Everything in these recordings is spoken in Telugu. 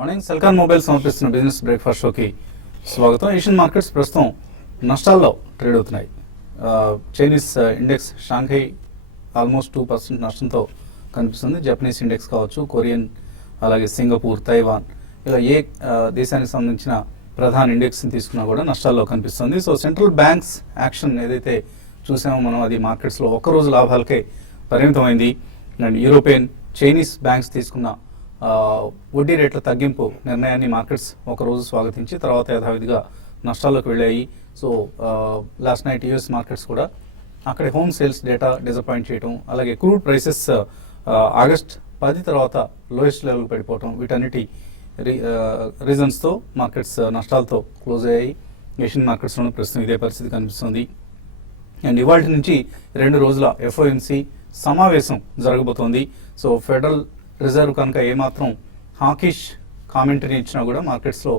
మార్నింగ్ సెల్కాన్ మొబైల్ సమర్పిస్తున్న బిజినెస్ బ్రేక్ఫాస్ట్ షోకి స్వాగతం. ఏషియన్ మార్కెట్స్ ప్రస్తుతం నష్టాల్లో ట్రేడ్ అవుతున్నాయి. చైనీస్ ఇండెక్స్ షాంఘై ఆల్మోస్ట్ 2% నష్టంతో కనిపిస్తుంది. జపనీస్ ఇండెక్స్ కావచ్చు, కొరియన్, అలాగే సింగపూర్, తైవాన్, ఇలా ఏ దేశానికి సంబంధించిన ప్రధాన ఇండెక్స్ని తీసుకున్నా కూడా నష్టాల్లో కనిపిస్తుంది. సో సెంట్రల్ బ్యాంక్స్ యాక్షన్ ఏదైతే చూసామో మనం, అది మార్కెట్స్లో ఒక్కరోజు లాభాలకే పరిమితమైంది. అండ్ యూరోపియన్, చైనీస్ బ్యాంక్స్ తీసుకున్న వడ్డీ రేట్ల తగ్గింపు నిర్ణయాన్ని మార్కెట్స్ ఒకరోజు స్వాగతించి తర్వాత యథావిధిగా నష్టాల్లోకి వెళ్ళాయి. So last night US markets కూడా అక్కడి హోమ్ సేల్స్ డేటా డిసప్పాయింట్ చేయడం, అలాగే క్రూడ్ ప్రైసెస్ ఆగస్ట్ 10 తర్వాత లోయెస్ట్ లెవెల్ పడిపోవడం, వీటన్నిటి రీజన్స్తో మార్కెట్స్ నష్టాలతో క్లోజ్ అయ్యాయి. ఏషియన్ మార్కెట్స్లోనూ ప్రస్తుతం ఇదే పరిస్థితి కనిపిస్తుంది. అండ్ ఇవాళ నుంచి 2 రోజుల ఎఫ్ఓఎంసి సమావేశం జరగబోతోంది. సో ఫెడరల్ రిజర్వ్ కనుక ఏమాత్రం హాకిష్ కామెంటరీ ఇచ్చినా కూడా మార్కెట్స్లో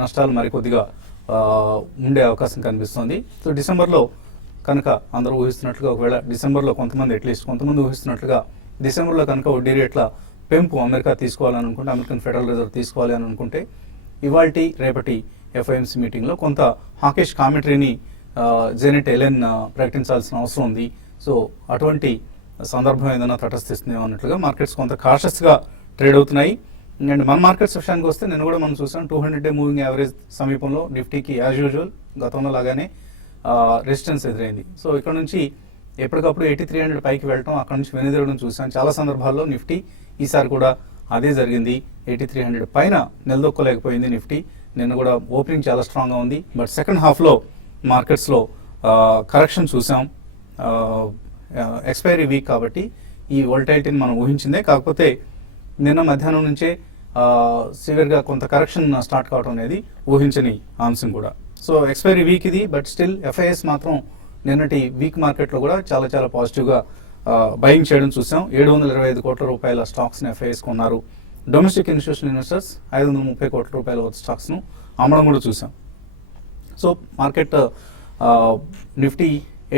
నష్టాలు మరికొద్దిగా ఉండే అవకాశం కనిపిస్తుంది. సో డిసెంబర్లో కనుక అందరూ ఊహిస్తున్నట్లుగా, ఒకవేళ డిసెంబర్లో కొంతమంది ఊహిస్తున్నట్లుగా డిసెంబర్లో కనుక వడ్డీ రేట్ల పెంపు అమెరికా తీసుకోవాలని అనుకుంటే, అమెరికన్ ఫెడరల్ రిజర్వ్ తీసుకోవాలి అని అనుకుంటే, ఇవాల్టి రేపటి ఎఫ్ఐఎంసీ మీటింగ్లో కొంత హాకిష్ కామెంటరీని జెనెట్ ఎలెన్ ప్రకటించాల్సిన అవసరం ఉంది. సో అటువంటి సందర్భం ఏదైనా తటస్థిస్తుందేమో అన్నట్లుగా మార్కెట్స్ కొంత కాషస్గా ట్రేడ్ అవుతున్నాయి. అండ్ మన మార్కెట్స్ విషయానికి వస్తే నిన్న కూడా మనం చూసాం 200-డే మూవింగ్ యావరేజ్ సమీపంలో నిఫ్టీకి యాజ్ యూజువల్ గతంలో లాగానే రెసిస్టెన్స్ ఎదురైంది. సో ఇక్కడ నుంచి ఎప్పటికప్పుడు 8300 పైకి వెళ్ళటం, అక్కడ నుంచి వెనుదిరగడం చూసాం. చాలా సందర్భాల్లో నిఫ్టీ ఈసారి కూడా అదే జరిగింది. 8300 పైన నిలదొక్కలేకపోయింది నిఫ్టీ. నిన్న కూడా ఓపెనింగ్ చాలా స్ట్రాంగ్గా ఉంది, బట్ సెకండ్ హాఫ్లో మార్కెట్స్లో కరెక్షన్ చూసాం. ఎక్స్పైరీ వీక్ కాబట్టి ఈ వోల్టైలిటీని మనం ఊహించిందే. కాకపోతే నిన్న మధ్యాహ్నం నుంచే సివియర్గా కొంత కరెక్షన్ స్టార్ట్ కావడం అనేది ఊహించని అంశం కూడా. సో ఎక్స్పైరీ వీక్ ఇది, బట్ స్టిల్ ఎఫ్ఐఎస్ మాత్రం నిన్నటి వీక్ మార్కెట్లో కూడా చాలా చాలా పాజిటివ్గా బయింగ్ చేయడం చూసాం. 725 కోట్ల రూపాయల స్టాక్స్ని ఎఫ్ఐఎస్ కొన్నారు. డొమెస్టిక్ ఇన్స్టిట్యూషనల్ ఇన్వెస్టర్స్ 530 కోట్ల రూపాయల స్టాక్స్ను అమ్మడం కూడా చూసాం. సో మార్కెట్ నిఫ్టీ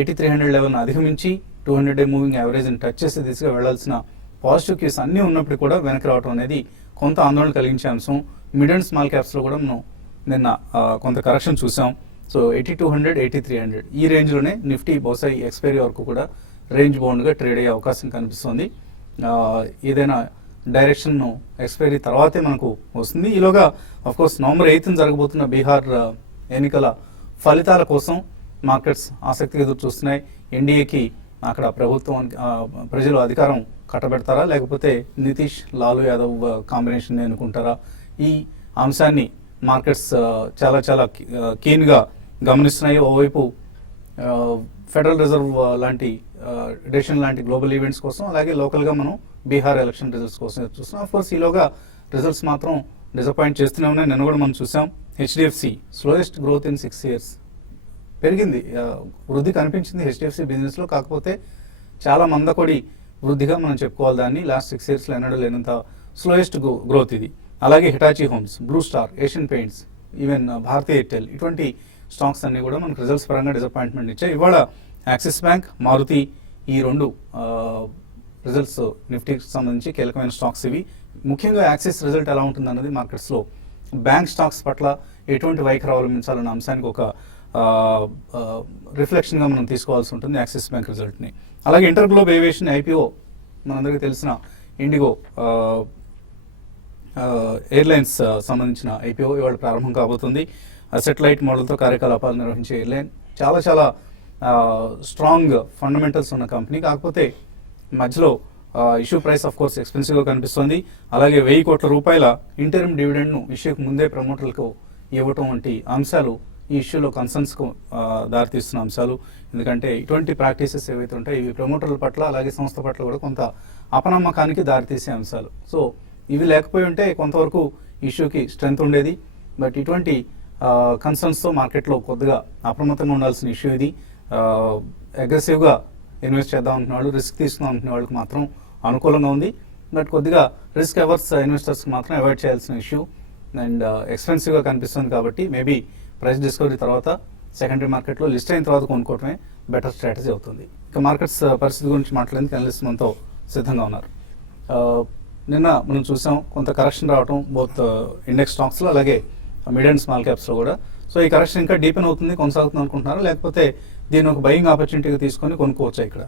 8300 లెవెల్ను అధిగమించి 200-డే మూవింగ్ యావరేజ్ని టచ్ చేసే దిశగా వెళ్లాల్సిన పాజిటివ్ కేసు అన్నీ ఉన్నప్పుడు కూడా వెనక్కి రావడం అనేది కొంత ఆందోళన కలిగించే అంశం. మిడ్ అండ్ స్మాల్ క్యాప్స్లో కూడా మనం నిన్న కొంత కరెక్షన్ చూసాం. సో 8200, 8300 ఈ రేంజ్లోనే నిఫ్టీ బహుశా ఈ ఎక్స్పైరీ వరకు కూడా రేంజ్ బౌండ్గా ట్రేడ్ అయ్యే అవకాశం కనిపిస్తుంది. ఏదైనా డైరెక్షన్ ఎక్స్పైరీ తర్వాతే మనకు వస్తుంది. ఈలోగా అఫ్కోర్స్ నవంబర్ 8న జరగబోతున్న బీహార్ ఎన్నికల ఫలితాల కోసం మార్కెట్స్ ఆసక్తిగా ఎదురు చూస్తున్నాయి. ఎన్డీఏకి అక్కడ ప్రజలు అధికారం కట్టబెడతారా, లేకపోతే నితీష్, లాలూ యాదవ్ కాంబినేషన్ ఎన్నుకుంటారా? ఈ అంశాన్ని మార్కెట్స్ చాలా చాలా కీన్గా గమనిస్తున్నాయి. ఓవైపు ఫెడరల్ రిజర్వ్ లాంటి డెసిషన్ లాంటి గ్లోబల్ ఈవెంట్స్ కోసం, అలాగే లోకల్గా మనం బీహార్ ఎలక్షన్ రిజల్ట్స్ కోసం చూస్తున్నాం. ఆఫ్కోర్స్ ఈలోగా రిజల్ట్స్ మాత్రం డిసప్పాయింట్ చేస్తూనే ఉన్నాయి. నిన్న కూడా మనం చూసాం HDFC slowest growth in 6 years పెరిగింది, వృద్ధి కనిపించింది హెచ్డిఎఫ్సి బిజినెస్లో. కాకపోతే చాలా మందకొడి వృద్ధిగా మనం చెప్పుకోవాలి దాన్ని. లాస్ట్ 6 yearsలో ఎన్నడూ లేనంత స్లోయెస్ట్ గ్రోత్ ఇది. అలాగే Hitachi Homes, Blue Star, Asian Paints, even Bharti Airtel, ఇటువంటి స్టాక్స్ అన్ని కూడా మనకు రిజల్ట్స్ పరంగా డిసప్పాయింట్మెంట్ ఇచ్చాయి. ఇవాళ యాక్సిస్ బ్యాంక్, మారుతి, ఈ 2 రిజల్ట్స్ నిఫ్టీకి సంబంధించి కీలకమైన స్టాక్స్ ఇవి. ముఖ్యంగా యాక్సిస్ రిజల్ట్ ఎలా ఉంటుంది అన్నది మార్కెట్స్లో బ్యాంక్ స్టాక్స్ పట్ల ఎటువంటి వైఖరి అవలంబించాలన్న అంశానికి ఒక రిఫ్లెక్షన్గా మనం తీసుకోవాల్సి ఉంటుంది యాక్సిస్ బ్యాంక్ రిజల్ట్ని. అలాగే ఇంటర్ గ్లోబ్ ఏవియేషన్ ఐపీఓ, మనందరికీ తెలిసిన ఇండిగో ఎయిర్లైన్స్ సంబంధించిన ఐపీఓ ఇవాళ ప్రారంభం కాబోతుంది. సెటిలైట్ మోడల్తో కార్యకలాపాలు నిర్వహించే ఎయిర్లైన్, చాలా చాలా స్ట్రాంగ్ ఫండమెంటల్స్ ఉన్న కంపెనీ. కాకపోతే మధ్యలో ఇష్యూ ప్రైస్ ఆఫ్ కోర్స్ ఎక్స్పెన్సివ్గా కనిపిస్తుంది. అలాగే 1000 కోట్ల రూపాయల ఇంటరిమ్ డివిడెండ్ను ఇష్యూకు ముందే ప్రమోటర్లకు ఇవ్వటం వంటి అంశాలు ఈ ఇష్యూలో కన్సర్న్స్కు దారితీస్తున్న అంశాలు. ఎందుకంటే ఇటువంటి ప్రాక్టీసెస్ ఏవైతే ఉంటాయో ఇవి ప్రమోటర్ల పట్ల, అలాగే సంస్థ పట్ల కూడా కొంత అపనమ్మకానికి దారితీసే అంశాలు. సో ఇవి లేకపోయి ఉంటే కొంతవరకు ఇష్యూకి స్ట్రెంగ్త్ ఉండేది. బట్ ఇటువంటి కన్సర్న్స్తో మార్కెట్లో కొద్దిగా అప్రమత్తంగా ఉండాల్సిన ఇష్యూ ఇది. అగ్రెసివ్గా ఇన్వెస్ట్ చేద్దాం అనుకునే వాళ్ళు, రిస్క్ తీసుకుందాం అనుకునే వాళ్ళకి మాత్రం అనుకూలంగా ఉంది. బట్ కొద్దిగా రిస్క్ ఎవర్స్ ఇన్వెస్టర్స్కి మాత్రం అవాయిడ్ చేయాల్సిన ఇష్యూ. అండ్ ఎక్స్పెన్సివ్గా కనిపిస్తుంది కాబట్టి మేబీ ప్రైస్ డిస్కవరీ తర్వాత సెకండరీ మార్కెట్లో లిస్ట్ అయిన తర్వాత కొనుక్కోవటమే బెటర్ స్ట్రాటజీ అవుతుంది. ఇక మార్కెట్స్ పరిస్థితి గురించి మాట్లాడేందుకు అనలిస్ట్ మనతో సిద్ధంగా ఉన్నారు. నిన్న మనం చూసాం కొంత కరెక్షన్ రావడం బోత్ ఇండెక్స్ స్టాక్స్లో అలాగే మిడ్ అండ్ స్మాల్ క్యాప్స్లో కూడా. సో ఈ కరెక్షన్ ఇంకా డీపెన్ అవుతుంది, కొనసాగుతుంది అనుకుంటున్నారా, లేకపోతే దీన్ని ఒక బయింగ్ ఆపర్చునిటీగా తీసుకొని కొనుక్కోవచ్చా ఇక్కడ?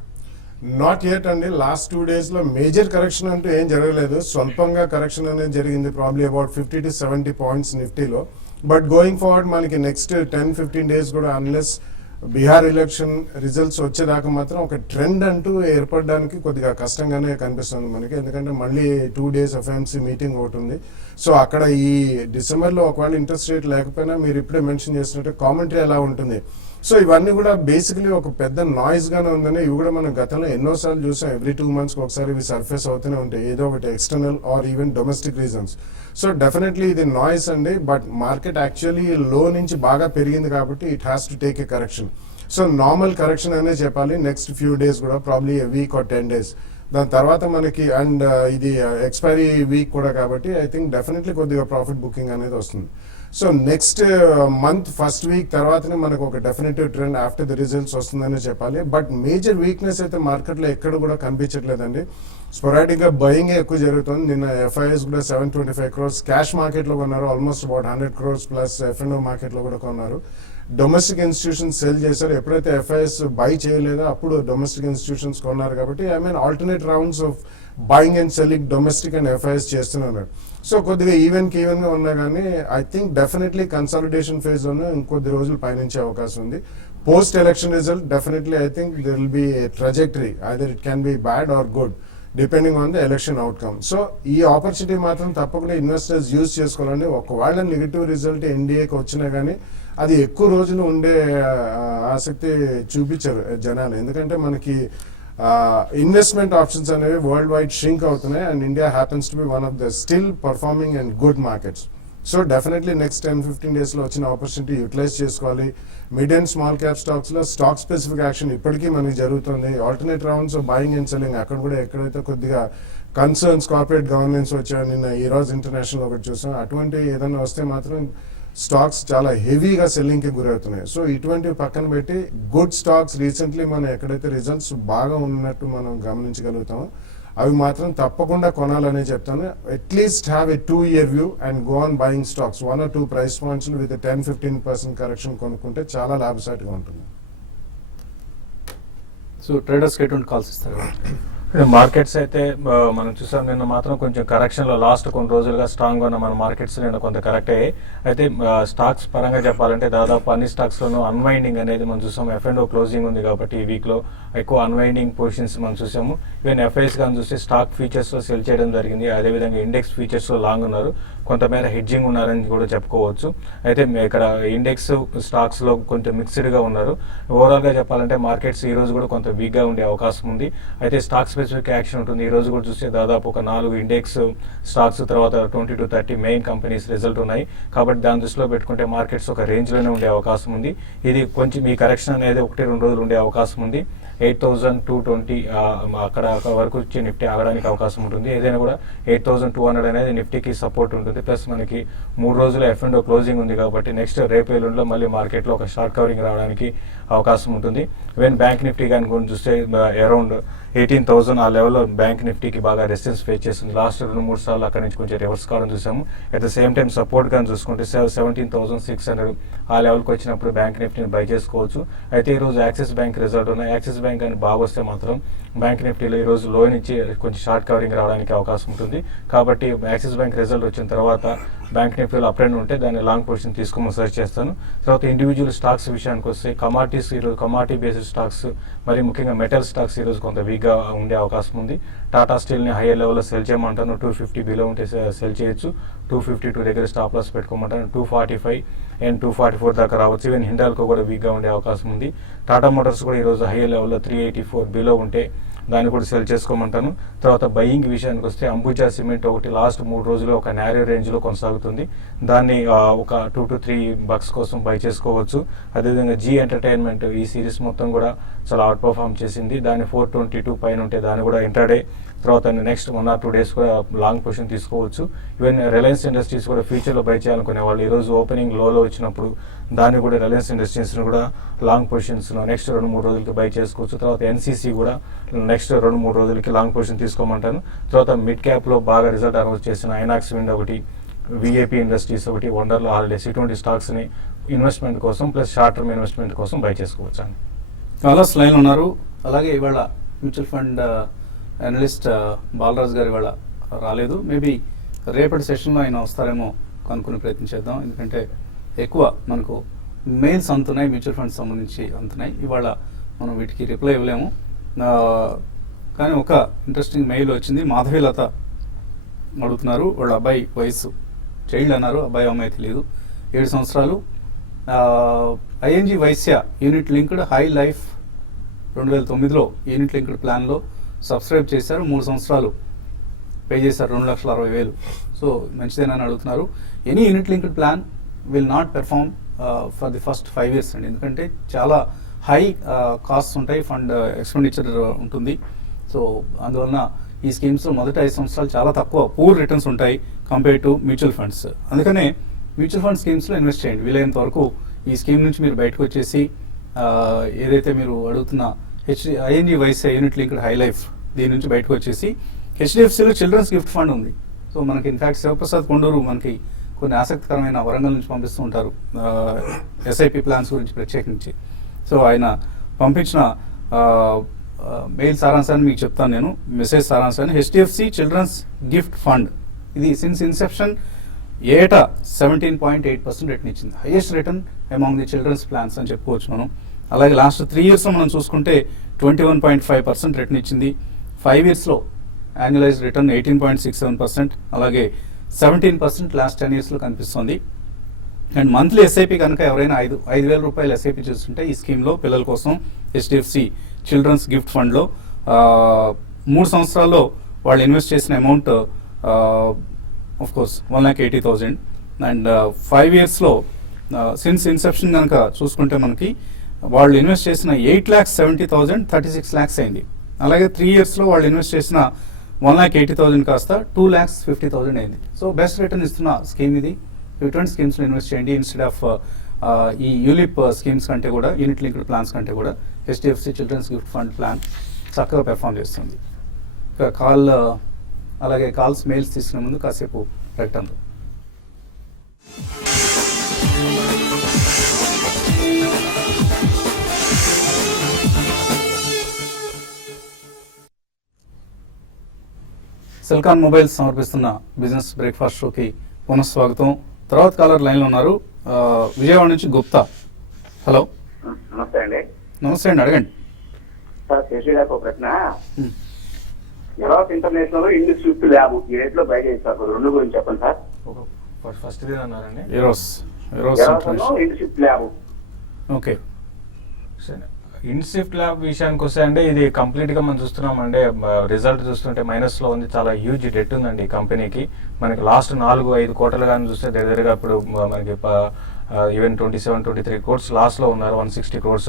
నాట్ యెట్ అండి. లాస్ట్ 2 days లో మేజర్ కరెక్షన్ అంటూ ఏం జరగలేదు. స్వల్పంగా కరెక్షన్ అనేది జరిగింది, ప్రాబ్లీ అబౌట్ 50 to 70 పాయింట్స్ నిఫ్టీలో. బట్ గోయింగ్ ఫార్వర్డ్ మనకి నెక్స్ట్ 10-15 days కూడా అన్లెస్ బీహార్ ఎలక్షన్ రిజల్ట్స్ వచ్చేదాకా మాత్రం ఒక ట్రెండ్ అంటూ ఏర్పడడానికి కొద్దిగా కష్టంగానే కనిపిస్తుంది మనకి. ఎందుకంటే మళ్ళీ 2 days ఎఫ్ఎంసీ మీటింగ్ ఒకటి ఉంది. సో అక్కడ ఈ డిసెంబర్లో ఒకవేళ ఇంట్రెస్ట్ రేట్ లేకపోయినా మీరు ఇప్పుడే మెన్షన్ చేసినట్టు కామెంటరీ ఎలా ఉంటుంది. సో ఇవన్నీ కూడా బేసికలీ ఒక పెద్ద నాయిస్ గానే ఉందని ఇవి కూడా మనం గతంలో ఎన్నోసార్లు చూసాం. ఎవ్రీ 2 months ఒకసారి ఇవి సర్ఫేస్ అవుతూనే ఉంటాయి, ఏదో ఒకటి external or even domestic reasons. So definitely ఇది నాయిస్ అండి. బట్ మార్కెట్ యాక్చువల్లీ లో నుంచి బాగా పెరిగింది కాబట్టి it has to take a correction. So normal correction అనే చెప్పాలి. నెక్స్ట్ ఫ్యూ డేస్ కూడా probably a week or 10 days. దాని తర్వాత మనకి అండ్ ఇది ఎక్స్పైరీ వీక్ కూడా కాబట్టి ఐ థింక్ డెఫినెట్లీ కొద్దిగా ప్రాఫిట్ బుకింగ్ అనేది వస్తుంది. So next month first week తర్వాతనే మనకు ఒక definitive trend after the results వస్తుందని చెప్పాలి. బట్ మేజర్ వీక్నెస్ అయితే మార్కెట్లో ఎక్కడ కూడా కనిపించట్లేదండి. స్పొరాటిక్ గా బయింగ్ ఎక్కువ జరుగుతుంది. నిన్న ఎఫ్ఐఎస్ కూడా 725 crores క్యాష్ మార్కెట్ లో కొన్నారు, almost about 100 crores plus F&O market లో కూడా కొన్నారు. డొమెస్టిక్ ఇన్స్టిట్యూషన్స్ సెల్ చేశారు. ఎప్పుడైతే ఎఫ్ఐఎస్ బై చేయలేదో అప్పుడు డొమెస్టిక్ ఇన్స్టిట్యూషన్స్ కొన్నారు. కాబట్టి I mean alternate rounds of buying and selling domestic and FIs చేస్తున్నారు. సో కొద్దిగా ఈవెన్ గా ఉన్నా కానీ I think definitely consolidation phase లోనే ఇంకొద్ది రోజులు పయనించే అవకాశం ఉంది. Post election result definitely I think there will be a trajectory, either it can be bad or good depending on the election outcome. So ఈ ఆపర్చునిటీ మాత్రం తప్పకుండా ఇన్వెస్టర్స్ యూజ్ చేసుకోవాలండి. ఒకవేళ నెగిటివ్ రిజల్ట్ ఎన్డీఏకి వచ్చినా కానీ అది ఎక్కువ రోజులు ఉండే ఆసక్తి చూపించారు జనాలు. ఎందుకంటే మనకి ఇన్వెస్ట్మెంట్ ఆప్షన్స్ అనేవి వరల్డ్ వైడ్ ష్రింక్ అవుతున్నాయి and India happens to be one of the still performing and good markets. So definitely next 10-15 days లో వచ్చిన ఆపర్చునిటీ యూటిలైజ్ చేసుకోవాలి. Mid and small cap stocks లో స్టాక్ స్పెసిఫిక్ యాక్షన్ ఇప్పటికీ మనకి జరుగుతుంది. Alternate rounds buying and selling అక్కడ కూడా ఎక్కడైతే కొద్దిగా కన్సర్న్స్ కార్పొరేట్ గవర్నెన్స్ వచ్చాయో, నిన్న ఈ రోజు ఇంటర్నేషనల్ ఒకటి చూసాం, అటువంటి ఏదైనా వస్తే మాత్రం స్టాక్స్ చాలా హెవీగా సెల్లింగ్కి గురవుతున్నాయి. సో ఇటువంటివి పక్కన పెట్టి గుడ్ స్టాక్స్ రీసెంట్లీ మనం ఎక్కడైతే రిజల్ట్స్ బాగా ఉన్నట్టు మనం గమనించగలుగుతామో అవి మాత్రం తప్పకుండా కొనాలనే చెప్తాను. At least have a 2-year view and go on buying stocks. 1 or 2 price points with 10-15% correction కొనుక్కుంటే చాలా లాభసాటిగా ఉంటుంది. సో ట్రేడర్స్కి ఎటువంటి కాల్స్ ఇస్తారు? మార్కెట్స్ అయితే మనం చూసాం, నిన్న మాత్రం కొంచెం కరెక్షన్ లో లాస్ట్ కొన్ని రోజులుగా స్ట్రాంగ్ ఉన్న మన మార్కెట్స్ నిన్న కొంత కరెక్ట్ అయ్యాయి. అయితే స్టాక్స్ పరంగా చెప్పాలంటే దాదాపు అన్ని స్టాక్స్ లోనూ అన్వైండింగ్ అనేది మనం చూసాం. F&O క్లోజింగ్ ఉంది కాబట్టి ఈ వీక్ లో ఎక్కువ అన్వైండింగ్ పొజిషన్స్ మనం చూసాము. ఈవెన్ ఎఫ్ఐఎస్ కానీ చూస్తే స్టాక్ ఫీచర్స్ లో సెల్ చేయడం జరిగింది. అదేవిధంగా ఇండెక్స్ ఫీచర్స్ లో లాంగ్ ఉన్నారు, కొంతమేర హెడ్జింగ్ ఉన్నారని కూడా చెప్పుకోవచ్చు. అయితే ఇక్కడ ఇండెక్స్ స్టాక్స్ లో కొంచెం మిక్స్డ్ గా ఉన్నారు. ఓవరాల్ గా చెప్పాలంటే మార్కెట్స్ ఈ రోజు కూడా కొంత వీక్ గా ఉండే అవకాశం ఉంది. అయితే స్టాక్ స్పెసిఫిక్ యాక్షన్ ఉంటుంది. ఈ రోజు కూడా చూస్తే దాదాపు ఒక 4 ఇండెక్స్ స్టాక్స్ తర్వాత 20 to 30 మెయిన్ కంపెనీస్ రిజల్ట్ ఉన్నాయి. కాబట్టి దాని దృష్టిలో పెట్టుకుంటే మార్కెట్స్ ఒక రేంజ్ లోనే ఉండే అవకాశం ఉంది. ఇది కొంచెం ఈ కరెక్షన్ అనేది 1-2 రోజులు ఉండే అవకాశం ఉంది. 8,220 అక్కడ వరకు వచ్చి నిఫ్టీ ఆగడానికి అవకాశం ఉంటుంది. ఏదైనా కూడా 8,200 అనేది నిఫ్టీకి సపోర్ట్ ఉంటుంది. ప్లస్ మనకి 3 రోజుల F&O క్లోజింగ్ ఉంది కాబట్టి నెక్స్ట్ రేపు ఎల్లుండిలో మళ్ళీ మార్కెట్లో ఒక షార్ట్ కవరింగ్ రావడానికి అవకాశం ఉంటుంది. ఈవెన్ బ్యాంక్ నిఫ్టీ కానీ చూస్తే అరౌండ్ 18,000 ఆ లెవెల్లో బ్యాంక్ నిఫ్టీకి బాగా రెసిస్టెన్స్ ఫేస్ చేస్తుంది. లాస్ట్ 2-3 సార్లు అక్కడి నుంచి కొంచెం రివర్స్ కావడం చూసాము. At the same time support కానీ చూసుకుంటే 17,600 ఆ లెవెల్కి వచ్చినప్పుడు బ్యాంక్ నిఫ్టీని బై చేసుకోవచ్చు. అయితే ఈరోజు యాక్సిస్ బ్యాంక్ రిజల్ట్ ఉన్నాయి. యాక్సిస్ బ్యాంక్ అని బాగా వస్తే మాత్రం బ్యాంక్ నిఫ్టీలో ఈరోజు లో నుంచి కొంచెం షార్ట్ కవరింగ్ రావడానికి అవకాశం ఉంటుంది. కాబట్టి యాక్సిస్ బ్యాంక్ రిజల్ట్ వచ్చిన తర్వాత బ్యాంక్ నిఫ్టీలో అప్ అండ్ ఉంటే దాన్ని లాంగ్ పొజిషన్ తీసుకోమని సర్చ్ చేస్తాను. తర్వాత ఇండివిజువల్ స్టాక్స్ విషయానికి వస్తే కమాడిటీస్ ఈరోజు కమాడిటీ బేస్డ్ స్టాక్స్ మరి ముఖ్యంగా మెటల్ స్టాక్స్ ఈరోజు కొంత వీక్గా ఉండే అవకాశం ఉంది. టాటా స్టీల్ని హైయర్ లెవెల్లో సెల్ చేయమంటాను. 250 బిలో ఉంటే సెల్ చేయొచ్చు. 252 దగ్గర స్టాప్ లాస్ పెట్టుకోమంటాను. 245 అండ్ 244 దాకా రావచ్చు. ఈవెన్ హిండాల్కో కూడా వీక్గా ఉండే అవకాశం ఉంది. టాటా మోటార్స్ కూడా ఈరోజు హైయర్ లెవెల్లో 384 బిలో ఉంటే దాన్ని కూడా సెల్ చేసుకోమంటాను. తర్వాత బయింగ్ విషయానికి వస్తే అంబుజా సిమెంట్ ఒకటి లాస్ట్ 3 రోజులు ఒక నేరో రేంజ్లో కొనసాగుతుంది. దాన్ని ఒక $2 to $3 కోసం బై చేసుకోవచ్చు. అదేవిధంగా జీ ఎంటర్టైన్మెంట్ ఈ సిరీస్ మొత్తం కూడా చాలా అవుట్ పర్ఫార్మ్ చేసింది. దాన్ని 422 పైన ఉంటే దాన్ని కూడా ఇంటర్డే తర్వాత నెక్స్ట్ 1 or 2 days కూడా లాంగ్ పొజిషన్ తీసుకోవచ్చు. ఈవెన్ రిలయన్స్ ఇండస్ట్రీస్ కూడా ఫ్యూచర్లో బై చేయాలనుకునే వాళ్ళు ఈరోజు ఓపెనింగ్ లోలో వచ్చినప్పుడు దాన్ని కూడా రిలయన్స్ ఇండస్ట్రీస్ని కూడా లాంగ్ పొజిషన్స్లో నెక్స్ట్ 2-3 రోజులకి బై చేసుకోవచ్చు. తర్వాత ఎన్సీసీ కూడా నెక్స్ట్ 2-3 రోజులకి లాంగ్ పొజిషన్ తీసుకోమంటాను. తర్వాత మిడ్ క్యాప్లో బాగా రిజల్ట్ అనౌన్స్ చేసిన ఐనాక్స్ విండ్ ఒకటి, విఏపీ ఇండస్ట్రీస్ ఒకటి, వండర్లా హాలిడేస్, ఇటువంటి స్టాక్స్ని ఇన్వెస్ట్మెంట్ కోసం ప్లస్ షార్ట్ టర్మ్ ఇన్వెస్ట్మెంట్ కోసం బై చేసుకోవచ్చు అండి. కాలర్స్ లైన్ ఉన్నారు. అలాగే ఇవాళ మ్యూచువల్ ఫండ్ అనలిస్ట్ బాలరాజ్ గారు ఇవాళ రాలేదు. మేబీ రేపటి సెషన్లో ఆయన వస్తారేమో కనుక్కునే ప్రయత్నం చేద్దాం. ఎందుకంటే ఎక్కువ మనకు మెయిల్స్ అందుతున్నాయి, మ్యూచువల్ ఫండ్స్ సంబంధించి అందుతున్నాయి. ఇవాళ మనం వీటికి రిప్లై ఇవ్వలేము. కానీ ఒక ఇంట్రెస్టింగ్ మెయిల్ వచ్చింది. మాధవీలత అడుగుతున్నారు, వాళ్ళ అబ్బాయి వయసు చైల్డ్ అన్నారు, అబ్బాయి అమ్మాయి తెలియదు, 7 సంవత్సరాలు. ING Vysya unit linked high life 2009లో యూనిట్ లింక్డ్ ప్లాన్లో సబ్స్క్రైబ్ చేశారు, 3 సంవత్సరాలు పే చేశారు, 2,60,000. సో మంచిదేనని అడుగుతున్నారు. Any unit linked plan will not perform for the first 5 years అండి. ఎందుకంటే చాలా హై కాస్ట్ ఉంటాయి, ఫండ్ ఎక్స్పెండిచర్ ఉంటుంది. సో అందువలన ఈ స్కీమ్స్లో మొదటి 5 సంవత్సరాలు చాలా తక్కువ పూర్ రిటర్న్స్ ఉంటాయి కంపేర్ టు మ్యూచువల్ ఫండ్స్. అందుకనే మ్యూచువల్ ఫండ్ స్కీమ్స్లో ఇన్వెస్ట్ చేయండి. వీలైనంత వరకు ఈ స్కీమ్ నుంచి మీరు బయటకు వచ్చేసి ఏదైతే మీరు అడుగుతున్న ING Vysya unit linked high life దీని నుంచి బయటకు వచ్చేసి హెచ్డిఎఫ్సిలో చిల్డ్రన్స్ గిఫ్ట్ ఫండ్ ఉంది. సో మనకి ఇన్ఫాక్ట్ శివప్రసాద్ కొండూరు మనకి కొన్ని ఆసక్తికరమైన వరంగల్ నుంచి పంపిస్తూ ఉంటారు ఎస్ఐపి ప్లాన్స్ గురించి ప్రత్యేకించి. సో ఆయన పంపించిన మెయిల్ సారాంశాన్ని మీకు చెప్తాను నేను, మెసేజ్ సారాంశాన్ని. హెచ్డిఎఫ్సి చిల్డ్రన్స్ గిఫ్ట్ ఫండ్ ఇది సిన్స్ ఇన్సెప్షన్ ఏటా 17.8% రిటర్న్ ఇచ్చింది. Highest return among the children's plans అని చెప్పుకోవచ్చు మనం. అలాగే లాస్ట్ 3 yearsలో మనం చూసుకుంటే 21.5% రిటర్న్ ఇచ్చింది. 5 yearsలో యాన్యువలైజ్డ్ రిటర్న్ 18.67%, అలాగే 17% లాస్ట్ 10 yearsలో కనిపిస్తుంది. అండ్ మంత్లీ ఎస్ఐపి కనుక ఎవరైనా 5,000 రూపాయలు ఎస్ఐపి చేస్తుంటే ఈ స్కీమ్లో పిల్లల కోసం హెచ్డిఎఫ్సి చిల్డ్రన్స్ గిఫ్ట్ ఫండ్లో 3 సంవత్సరాల్లో వాళ్ళు ఇన్వెస్ట్ చేసిన అమౌంట్ ఆఫ్ కోర్స్ 1,80,000. అండ్ 5 yearsలో సిన్స్ ఇన్సెప్షన్ కనుక చూసుకుంటే మనకి వాళ్ళు ఇన్వెస్ట్ చేసిన 8,70,000 36 lakhs అయింది. అలాగే 3 yearsలో వాళ్ళు ఇన్వెస్ట్ చేసిన 1,80,000 కాస్త 2,50,000 అయింది. సో బెస్ట్ రిటర్న్ ఇస్తున్న స్కీమ్ ఇది. ఇటువంటి స్కీమ్స్లో ఇన్వెస్ట్ చేయండి ఇన్స్టెడ్ ఆఫ్ ఈ యూలిప్ స్కీమ్స్ కంటే కూడా, యూనిట్ లింక్డ్ ప్లాన్స్ కంటే కూడా HDFC children's gift fund plan చక్కగా పెర్ఫామ్ చేస్తుంది. ఇక అలాగే కాల్స్ మెయిల్స్ తీసుకునే ముందు కాసేపు ప్రకటనలు. సెల్కాన్ మొబైల్స్ సమర్పిస్తున్న బిజినెస్ బ్రేక్ఫాస్ట్ షోకి పునఃస్వాగతం. తర్వాత కాలర్ లైన్లో ఉన్నారు, విజయవాడ నుంచి గుప్తా. హలో. నమస్తే అండి. నమస్తే అండి, అడగండి. సార్ శశి గారికి ఒక ప్రశ్న. Eros International Indian Swift lab ఈ రేట్లో బయట చేస్తారు, రెండు గురించి చెప్పండి సార్. ఫస్ట్ అన్నారండి Eros Indian Swift lab. Okay. Indswift lab విషయానికి వస్తే అంటే ఇది కంప్లీట్ గా మనం చూస్తున్నాం అంటే రిజల్ట్ చూస్తుంటే మైనస్ లో ఉంది, చాలా హ్యూజ్ డెట్ ఉందండి ఈ కంపెనీకి. మనకి లాస్ట్ 4-5 quarters కానీ చూస్తే దగ్గరగా ఇప్పుడు మనకి ఈవెన్ 27-23 crores లాస్ లో ఉన్నారు, 160 crores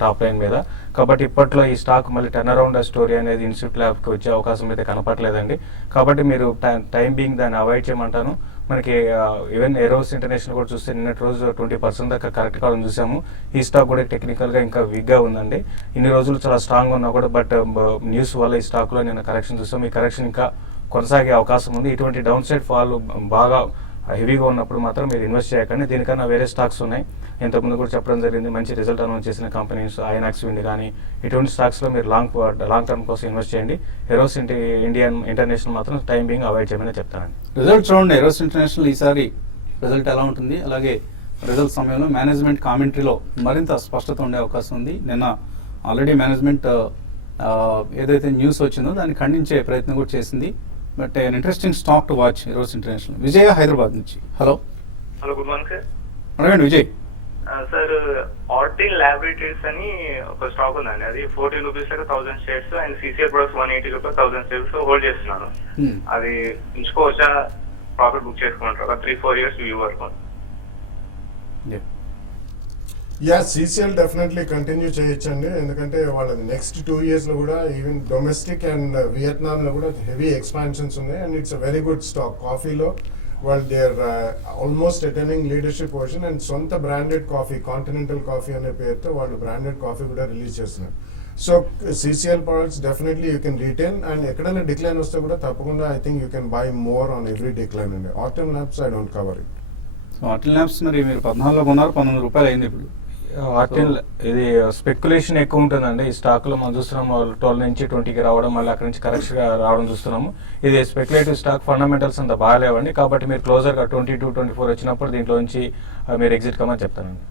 టాప్ లైన్ మీద. కాబట్టి ఇప్పట్లో ఈ స్టాక్ మళ్ళీ టర్న్ అరౌండ్ స్టోరీ అనేది ఇన్స్టిట్యూట్ ల్యాబ్ కి వచ్చే అవకాశం అయితే కనపట్లేదండి. కాబట్టి మీరు టైం బీయింగ్ దాన్ని అవాయిడ్ చేయమంటాను. మనకి ఈవెన్ ఎరోస్ ఇంటర్నేషనల్ కూడా చూస్తే నిన్నటి రోజు 20% దాకా కరెక్ట్ కావడం చూసాము. ఈ స్టాక్ కూడా టెక్నికల్ గా ఇంకా వీక్ గా ఉందండి. ఇన్ని రోజులు చాలా స్ట్రాంగ్ ఉన్నా కూడా బట్ న్యూస్ వల్ల ఈ స్టాక్ లో నిన్న కరెక్షన్ చూసాము. ఈ కరెక్షన్ ఇంకా కొనసాగే అవకాశం ఉంది. ఇటువంటి డౌన్ సైడ్ ఫాల్ బాగా హెవీగా ఉన్నప్పుడు మాత్రం మీరు ఇన్వెస్ట్ చేయకండి. దీనికన్నా వేరే స్టాక్స్ ఉన్నాయి, ఇంతకుముందు కూడా చెప్పడం జరిగింది. మంచి రిజల్ట్ అనౌన్స్ చేసిన కంపెనీస్ ఐనాక్స్ విండ్ కానీ ఇటువంటి స్టాక్స్లో మీరు లాంగ్ టర్మ్ కోసం ఇన్వెస్ట్ చేయండి. ఎరోస్ ఇండియన్ ఇంటర్నేషనల్ మాత్రం టైం బీయింగ్ అవాయిడ్ చేయమని చెప్తానండి. రిజల్ట్ చూడండి, ఎరోస్ ఇంటర్నేషనల్ ఈసారి రిజల్ట్ ఎలా ఉంటుంది, అలాగే రిజల్ట్ సమయంలో మేనేజ్మెంట్ కామెంటరీలో మరింత స్పష్టత ఉండే అవకాశం ఉంది. నిన్న ఆల్రెడీ మేనేజ్మెంట్ ఏదైతే న్యూస్ వచ్చిందో దాన్ని ఖండించే ప్రయత్నం కూడా చేసింది. But an interesting stock to watch, Eros International. Vijay Hyderabad నుంచి. Hello. Hello, good morning sir. అడగండి విజయ్. సార్ ఆర్టిన్ ల్యాబొరేటరీస్ అని ఒక స్టాక్ ఉందండి, అది 14 rupees 1000 shares and CCL products 180 rupees 1000 shares hold చేస్తున్నాను. అది ఉంచుకోవచ్చా, ప్రాఫిట్ బుక్ చేసుకోమంటారు? 3-4 years వ్యూ వరకు. యా సిసిఎల్ డెఫినెట్లీ కంటిన్యూ చేయొచ్చండి, ఎందుకంటే వాళ్ళ నెక్స్ట్ 2 years లో కూడా ఈవెన్ డొమెస్టిక్ అండ్ వియత్నాం లో కూడా హెవీ ఎక్స్పాన్షన్స్ ఉన్నాయి and it's a very good stock. కాఫీలో వాళ్ళు they are almost attaining leadership position and సొంత బ్రాండెడ్ కాఫీ కాంటినెంటల్ కాఫీ అనే పేరుతో వాళ్ళు బ్రాండెడ్ కాఫీ కూడా రిలీజ్ చేస్తున్నారు. So CCL products definitely you can retain and ఎక్కడైనా డిక్లైన్ వస్తే కూడా తప్పకుండా I think you can buy more on every decline అండి. Atom labs I don't cover it. So ఆర్టిల్ ల్యాబ్స్ మరి మీరు 14లో కొన్నారు, 19 రూపాయలు అయింది ఇప్పుడు. ఆర్టిల్ ఇది స్పెక్యులేషన్ ఎక్కువ ఉంటుందండి ఈ స్టాక్ లో. మనం చూస్తున్నాం 12 నుంచి 20కి రావడం, మళ్ళీ అక్కడ నుంచి కరెక్షన్ గా రావడం చూస్తున్నాము. ఇది స్పెక్యులేటివ్ స్టాక్, ఫండమెంటల్స్ అంత బాగాలేవండి. కాబట్టి మీరు క్లోజర్ గా 22-24 వచ్చినప్పుడు దీంట్లో నుంచి మీరు ఎగ్జిట్ కమని చెప్తానండి.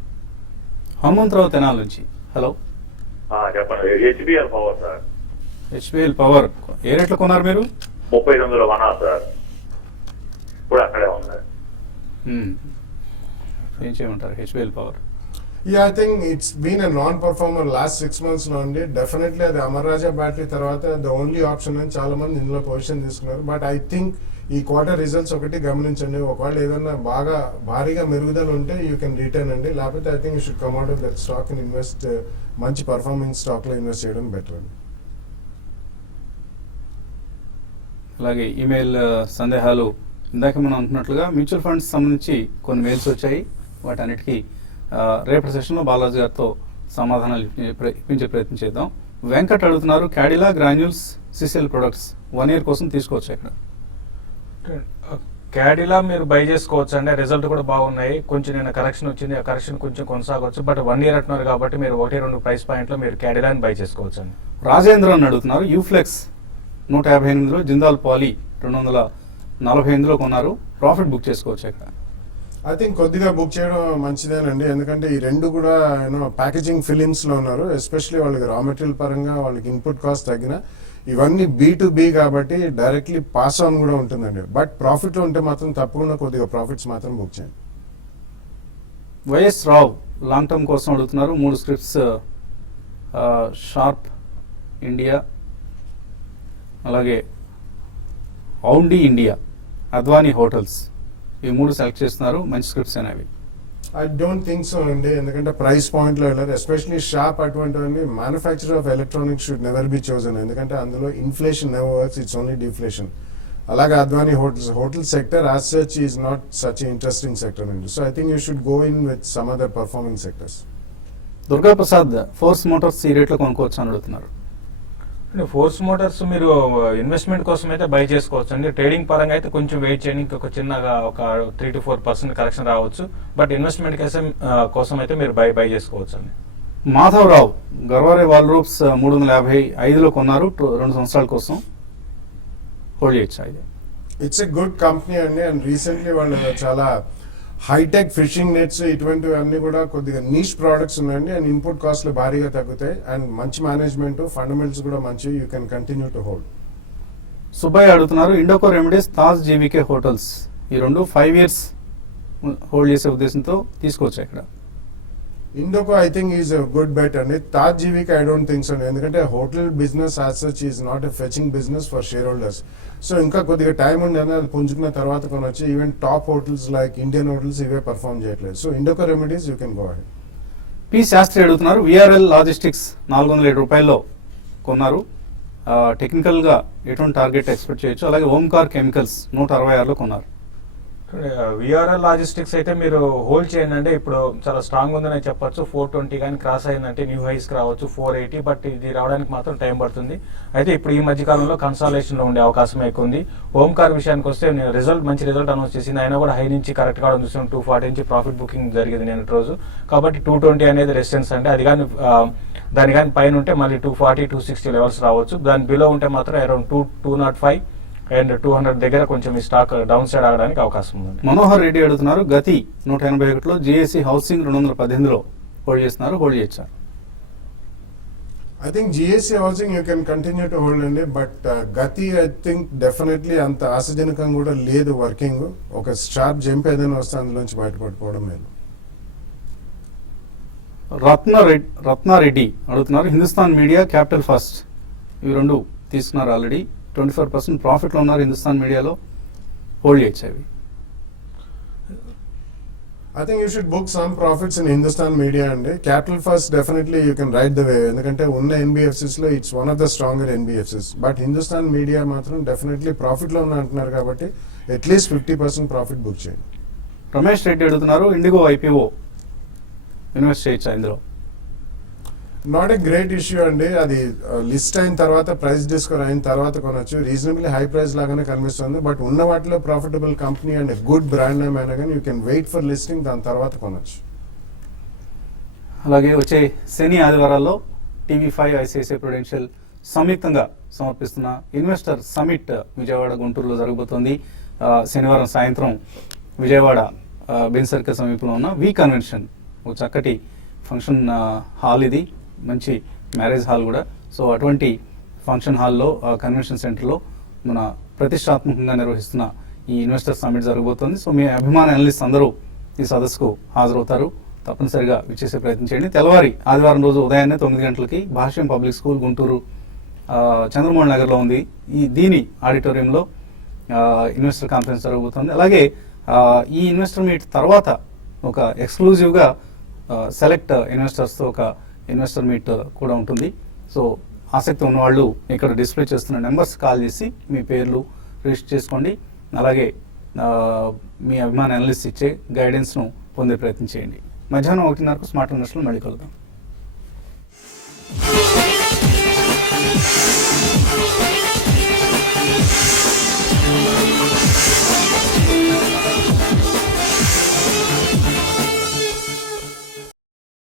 హనుమంతరావు తెనాల నుంచి. హలో, చెప్పండి. HBL power sir, HPL power ఏ రేట్లో కొన్నారు మీరు? 39లో కొన్నా సార్, ఇప్పుడు అక్కడే ఉంది. ఏం చేయమంటారు HPL power? Yeah, I think it's been a non-performer last 6 months లో అండి. డెఫినెట్లీ అది అమర్ రాజా బ్యాటరీ తర్వాత ద ఓన్లీ ఆప్షన్ అని చాలా మంది ఇందులో పొజిషన్ తీసుకున్నారు. బట్ ఐ థింక్ ఈ క్వార్టర్ రిజల్ట్స్ ఒకటి గమనించండి. ఒకవేళ ఏదైనా బాగా భారీగా మెరుగుదల ఉంటే యూ కెన్ రిటర్న్ అండి, లేకపోతే I think you should come out of that stock and invest మంచి పర్ఫార్మింగ్ స్టాక్ లో ఇన్వెస్ట్ చేయడం బెటర్ అండి. అలాగే ఈమెయిల్ సందేహాలు ఇందాక మనం అనుకున్నట్లుగా మ్యూచువల్ ఫండ్స్ సంబంధించి కొన్ని మెయిల్స్ వచ్చాయి. వాటన్నిటికీ రేపటి సెషన్లో బాలాజీ గారితో సమాధానాలు ఇప్పించే ప్రయత్నం చేద్దాం. వెంకట్ అడుగుతున్నారు, Cadila granules CCL products 1 year కోసం తీసుకోవచ్చు ఇక్కడ? క్యాడిలా మీరు బై చేసుకోవచ్చు అండి, రిజల్ట్ కూడా బాగున్నాయి. కొంచెం నేను కరెక్షన్ వచ్చింది, ఆ కరెక్షన్ కొంచెం కొనసాగవచ్చు. బట్ 1 year అంటున్నారు కాబట్టి మీరు 1-2 ప్రైస్ పాయింట్లో మీరు క్యాడిలాని బై చేసుకోవచ్చు అండి. రాజేంద్రన్ అడుగుతున్నారు, యూఫ్లెక్స్ 158లో, జిందాల్ పాలీ 248లో కొన్నారు, ప్రాఫిట్ బుక్ చేసుకోవచ్చు ఇక్కడ? ఐ థింక్ కొద్దిగా బుక్ చేయడం మంచిదేనండి, ఎందుకంటే ఈ రెండు కూడా యూనో ప్యాకేజింగ్ ఫిలిమ్స్ లో ఉన్నారు. ఎస్పెషల్లీ వాళ్ళకి రా మెటీరియల్ పరంగా వాళ్ళకి ఇన్పుట్ కాస్ట్ తగ్గిన ఇవన్నీ B2B కాబట్టి డైరెక్ట్లీ పాస్ ఆన్ కూడా ఉంటుందండి. బట్ ప్రాఫిట్ ఉంటే మాత్రం తప్పకుండా కొద్దిగా ప్రాఫిట్స్ మాత్రం బుక్ చేయండి. వైఎస్ రావు లాంగ్ టర్మ్ కోసం అడుగుతున్నారు, 3 స్క్రిప్ట్స్, షార్ప్ ఇండియా, అలాగే ఔండి ఇండియా, అద్వానీ హోటల్స్, ఈ 3 సెలెక్ట్ చేస్తున్నారు. మంచి స్క్రిప్ట్స్ అనేవి? ఐ డోంట్ థింక్ సో అండి, ఎందుకంటే ప్రైస్ పాయింట్ లో వెళ్ళారు. ఎస్పెషలీ షాప్ అటువంటివన్నీ manufacture of electronics should never be chosen, ఎందుకంటే అందులో inflation never works, it's only deflation. అలాగే Advani hotel sector as such is not such interesting sector అండి. So I think you should go in with some other performing sectors. Durga Prasad Force Motors ఈ రేట్లో కొనుక్కోవచ్చు అని అడుగుతున్నారు. ఫోర్స్ మోటార్స్ మీరు ఇన్వెస్ట్మెంట్ కోసం అయితే బై చేసుకోవచ్చు అండి. ట్రేడింగ్ పరంగా అయితే కొంచెం వెయిట్ చేయండి, ఇంకొక చిన్నగా ఒక 3-4% కరెక్షన్ రావచ్చు. బట్ ఇన్వెస్ట్మెంట్ కోసం అయితే మీరు బై చేసుకోవచ్చు అండి. మాధవరావు గర్వారే వాల్రూప్స్ 355లో కొన్నారు, 2 సంవత్సరాల కోసం హోల్డ్ చేయొచ్చా ఇది? ఇట్స్ ఎ గుడ్ కంపెనీ అండి, అండ్ రీసెంట్లీ వాళ్ళు చాలా హైటెక్ ఫిషింగ్ నెట్స్ ఇటువంటివి అన్ని కూడా కొద్దిగా నీష్ ప్రోడక్ట్స్ ఉన్నాయండి, అండ్ ఇన్పుట్ కాస్ట్లు భారీగా తగ్గుతాయి, అండ్ మంచి మేనేజ్మెంట్, ఫండమెంటల్స్ కూడా మంచి. You can continue to hold. Subbaiah అడుగుతున్నారు, Indoco remedies, Taj GVK hotels, ఈ 2 5 years హోల్డ్ చేసే ఉద్దేశంతో తీసుకోవచ్చు ఇక్కడ? Indoco I think is a good bet అండి. తాజ్ జీవికి ఐ డోంట్ థింక్ సో, ఎందుకంటే hotel business as such is not a fetching business for shareholders. So ఇంకా కొద్దిగా టైం ఉండని అది పుంజుకున్న తర్వాత కొనొచ్చి. Even top hotels like Indian hotels ఇవే పర్ఫార్మ్ చేయట్లేదు. So Indoco remedies you can go ahead. P Shastri అడుగుతున్నారు, విఆర్ఎల్ లాజిస్టిక్స్ 407 రూపాయల్లో కొన్నారు, టెక్నికల్గా ఎటువంటి టార్గెట్ ఎక్స్పెక్ట్ చేయొచ్చు? అలాగే ఓంకార్ కెమికల్స్ 166లో కొన్నారు. విఆర్ఎల్ లాజిస్టిక్స్ అయితే మీరు హోల్డ్ చేయండి అంటే ఇప్పుడు చాలా స్ట్రాంగ్ ఉందని చెప్పొచ్చు. 420 కానీ క్రాస్ అయిందంటే న్యూ హైస్ రావచ్చు 480, బట్ ఇది రావడానికి మాత్రం టైం పడుతుంది. అయితే ఇప్పుడు ఈ మధ్యకాలంలో కన్సాలేషన్ లో ఉండే అవకాశం ఎక్కువ ఉంది. ఓంకార్ విషయానికి వస్తే మంచి రిజల్ట్ అనౌన్స్ చేసింది, అయినా కూడా హై నుంచి కరెక్ట్ కావడం చూసాం. 240 నుంచి ప్రాఫిట్ బుకింగ్ జరిగింది నేను రోజు. కాబట్టి 220 అనేది రెసిస్టెన్స్ అంటే అది కానీ దాని కానీ పైన ఉంటే మళ్ళీ 240, 260 లెవెల్స్ రావచ్చు. దాని బిలో ఉంటే మాత్రం అరౌండ్ 205 అండ్ 200 దగ్గర కొంచెం ఈ స్టాక్ డౌన్ సైడ్ ఆగడానికి అవకాశం ఉంది. మనోహర్ రెడ్డి అడుగుతున్నారు, గతి 181లో, జిఎస్సి హౌసింగ్ 218లో హోల్డ్ చేస్తున్నారు, హోల్డ్ చేయొచ్చా? I think GSC housing you can continue to hold అండి, బట్ గతి ఐ థింక్ డెఫినెట్లీ అంత ఆశాజనకంగా కూడా లేదు వర్కింగ్. ఒక షార్ప్ జంప్ ఏదైనా వస్తే అందులోంచి బయటపడిపోవడం లేదు. రత్నారెడ్డి అడుగుతున్నారు, హిందుస్థాన్ మీడియా, క్యాపిటల్ ఫస్ట్, ఇవి 2 తీసుకున్నారు ఆల్రెడీ, 24% ప్రాఫిట్లో ఉన్నారు హిందుస్థాన్ మీడియాలో, హోల్డ్ చేయొచ్చు అవి? I think you should book some profits in Hindustan Media and Capital First definitely you can ride the wave. ఎందుకంటే ఉన్న NBFCs లో it's one of the stronger NBFCs. But Hindustan Media మాత్రం definitely profit లో ఉన్న అంటున్నారు కాబట్టి at least 50% profit book చేయండి. రమేష్ రెడ్డి అడుగుతున్నారు, ఇండిగో IPO ఇన్వెస్ట్ చేయొచ్చా ఇందులో? నాట్ ఏ గ్రేట్ ఇష్యూ అండి, అది లిస్ట్ అయిన తర్వాత ప్రైస్ డిస్కవర్ అయిన తర్వాత కొనొచ్చు. రీజనబుల్లీ హై ప్రైస్ లాగానే కనిపిస్తుంది. బట్ ఉన్న వాటిలో profitable company and good brand name అయినా కానీ you can wait for listing, దాని తర్వాత కొనొచ్చు. అలాగే వచ్చే శని ఆదివారాల్లో TV5 ICICI ప్రుడెన్షియల్ సంయుక్తంగా సమర్పిస్తున్న ఇన్వెస్టర్ సమిట్ విజయవాడ గుంటూరులో జరగబోతోంది. శనివారం సాయంత్రం విజయవాడ బెన్ సర్కిల్ సమీపంలో ఉన్న వి కన్వెన్షన్, ఒక చక్కటి ఫంక్షన్ హాల్ ఇది, మంచి మ్యారేజ్ హాల్ కూడా. సో అటువంటి ఫంక్షన్ హాల్లో కన్వెన్షన్ సెంటర్లో మన ప్రతిష్టాత్మకంగా నిర్వహిస్తున్న ఈ ఇన్వెస్టర్ సమిట్ జరగబోతోంది. సో మీ అభిమాన అనలిస్ట్ అందరూ ఈ సదస్సుకు హాజరవుతారు, తప్పనిసరిగా విచ్చేసే ప్రయత్నం చేయండి. తెల్లవారి ఆదివారం రోజు ఉదయాన్నే 9 గంటలకి భాష్యం పబ్లిక్ స్కూల్ గుంటూరు చంద్రమోహన్ నగర్లో ఉంది దీని ఆడిటోరియంలో ఇన్వెస్టర్ కాన్ఫరెన్స్ జరగబోతోంది. అలాగే ఈ ఇన్వెస్టర్ మీట్ తర్వాత ఒక ఎక్స్క్లూజివ్గా సెలెక్ట్ ఇన్వెస్టర్స్తో ఒక ఇన్వెస్టర్ మీట్ కూడా ఉంటుంది. సో ఆసక్తి ఉన్నవాళ్ళు ఇక్కడ డిస్ప్లే చేస్తున్న నెంబర్స్ కాల్ చేసి మీ పేర్లు రిజిస్టర్ చేసుకోండి. అలాగే మీ అభిమాన అనలిస్ట్ ఇచ్చే గైడెన్స్ను పొందే ప్రయత్నం చేయండి. మధ్యాహ్నం 1:30 స్మార్ట్ ఇన్వెస్టర్లు మళ్ళీ కలుద్దాం.